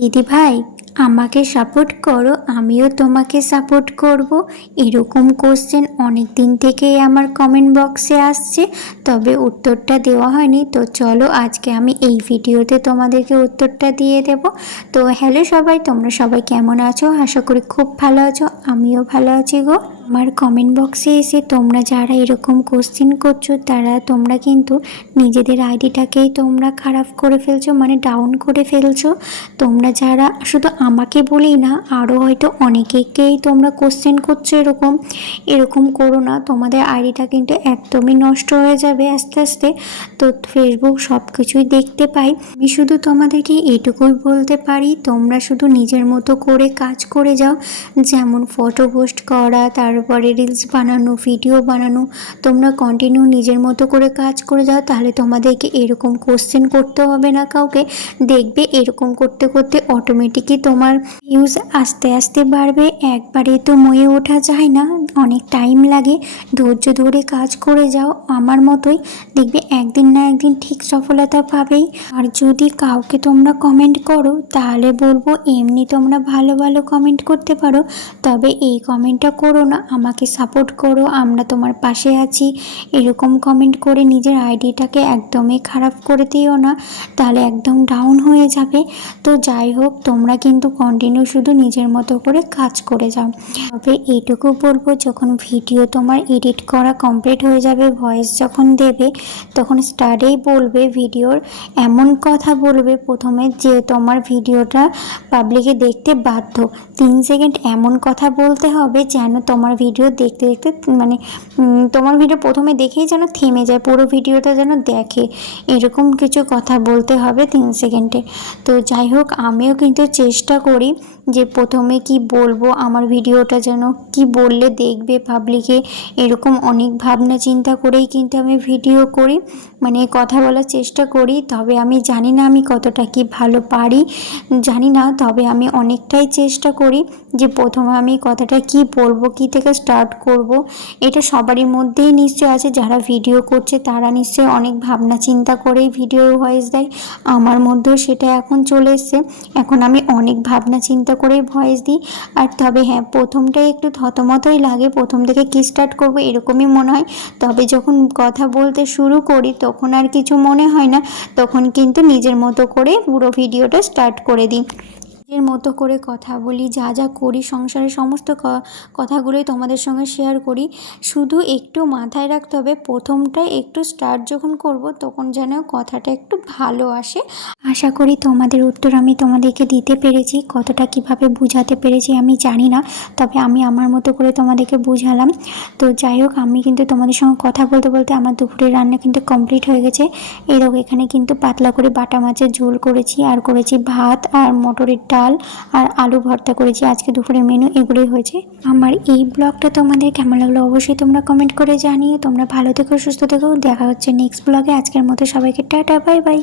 দিদি ভাই, আমাকে সাপোর্ট করো, আমিও তোমাকে সাপোর্ট করব। এরকম কোশ্চেন অনেক দিন থেকেই আমার কমেন্ট বক্সে আসছে, তবে উত্তরটা দেওয়া হয়নি। তো চলো আজকে আমি এই ভিডিওতে তোমাদেরকে উত্তরটা দিয়ে দেব। তো হ্যালো সবাই, তোমরা সবাই কেমন আছো? আশা করি খুব ভালো আছো, আমিও ভালো আছি গো। আমার কমেন্ট বক্সে এসে তোমরা যারা এরকম কোশ্চেন করছো, তোমরা কিন্তু নিজেদের আইডিটাকেই তোমরা খারাপ করে ফেলছো, মানে ডাউন করে ফেলছো। তোমরা যারা শুধু আমাকে বলি না, আরও হয়তো অনেকেকেই তোমরা কোশ্চেন করছো এরকম। এরকম করো না, তোমাদের আইডিটা কিন্তু একদমই নষ্ট হয়ে যাবে আস্তে আস্তে। তো ফেসবুক সব কিছুই দেখতে পাই। আমি শুধু তোমাদেরকে এটুকুই বলতে পারি, তোমরা শুধু নিজের মতো করে কাজ করে যাও। যেমন ফটো পোস্ট করা, তারপরে রিলস বানানো, ভিডিও বানানো, তোমরা কন্টিনিউ নিজের মতো করে কাজ করে যাও। তাহলে তোমাদেরকে এরকম কোশ্চেন করতে হবে না কাউকে। দেখবে এরকম করতে করতে অটোমেটিকই তোমার ভিউজ আস্তে আস্তে বাড়বে। একবারে তো ময়ে ওঠা যায় না, অনেক টাইম লাগে। ধৈর্য ধরে কাজ করে যাও আমার মতোই, দেখবে একদিন না একদিন ঠিক সফলতা পাবেই। আর যদি কাউকে তোমরা কমেন্ট করো, তাহলে বলবো এমনি তোমরা ভালো ভালো কমেন্ট করতে পারো, তবে এই কমেন্টটা করো না। আমাকে সাপোর্ট করো, আমরা তোমার পাশে আছি, এরকম কমেন্ট করে নিজের আইডিটাকে একদমই খারাপ করে দিও না, তাহলে একদম ডাউন হয়ে যাবে। তো যাই হোক, তোমরা কিন্তু কন্টিনিউ শুধু নিজের মতো করে কাজ করে যাও। তবে এইটুকু বলবো, যখন ভিডিও তোমার এডিট করা কমপ্লিট হয়ে যাবে, ভয়েস যখন দেবে, তখন স্টার্টেই বলবে ভিডিওর এমন কথা বলবে প্রথমে যে তোমার ভিডিওটা পাবলিকে দেখতে বাধ্য। 3 সেকেন্ড এমন কথা বলতে হবে যেন তোমার ভিডিও দেখতে দেখতে মানে তোমার ভিডিও প্রথমে দেখেই যেন থেমে যায়, পুরো ভিডিওটা যেন দেখে, এরকম কিছু কথা বলতে হবে 3 সেকেন্ডে। তো যাই হোক, আমিও কিন্তু চেষ্টা করি যে প্রথমে কি বলবো, আমার ভিডিওটা যেন কি বললে দেখবে পাবলিকে, এরকম অনেক ভাবনা চিন্তা করেই কিন্তু আমি ভিডিও করি, মানে কথা বলার চেষ্টা করি। তবে আমি জানি না আমি কতটা কি ভালো পারি, জানি না, তবে আমি অনেকটাই চেষ্টা করি যে প্রথমে আমি কথাটা কি বলবো, কি থেকে স্টার্ট করব। এটা সবারই মধ্যেই নিশ্চয় আছে, যারা ভিডিও করছে তারা নিশ্চয় অনেক ভাবনা চিন্তা করেই ভিডিও ভয়েস দেয়। আমার মধ্যেও সেটা এখন চলে এসছে, এখন আমি অনেক ভাবনা চিন্তা করেই ভয়েস দিই। আর তবে হ্যাঁ, প্রথমটাই একটু থতমতই লাগে, প্রথম থেকে কী স্টার্ট করব এরকমই মনে হয়। তবে যখন কথা বলতে শুরু করি তখন আর কিছু মনে হয় না, তখন কিন্তু নিজের মতো করে পুরো ভিডিওটা স্টার্ট করে দিই। নিজের মতো করে কথা বলি, যা যা করি সংসারের সমস্ত কথাগুলোই তোমাদের সঙ্গে শেয়ার করি। শুধু একটু মাথায় রাখতে হবে, প্রথমটায় একটু স্টার্ট যখন করব তখন যেন কথাটা একটু ভালো আসে। আশা করি তোমাদের উত্তর আমি তোমাদেরকে দিতে পেরেছি। কতটা কিভাবে বুঝাতে পেরেছি আমি জানি না, তবে আমি আমার মতো করে তোমাদেরকে বুঝালাম। তো যাই হোক, আমি কিন্তু তোমাদের সঙ্গে কথা বলতে বলতে আমার দুপুরের রান্না কিন্তু কমপ্লিট হয়ে গেছে। এই দেখো, এখানে কিন্তু পাতলা করে বাটা মাছের ঝোল করেছি, আর করেছি ভাত আর মটরের ডাল আর আলু ভর্তা করেছি। আজকে দুপুরের মেনু এগুলোই হয়েছে। আমার এই ব্লগটা তোমাদের কেমন লাগলো অবশ্যই তোমরা কমেন্ট করে জানিও। তোমরা ভালো থেকো, সুস্থ থেকো, দেখা হচ্ছে নেক্সট ব্লগে। আজকের মতো সবাইকে টাটা, বাই বাই।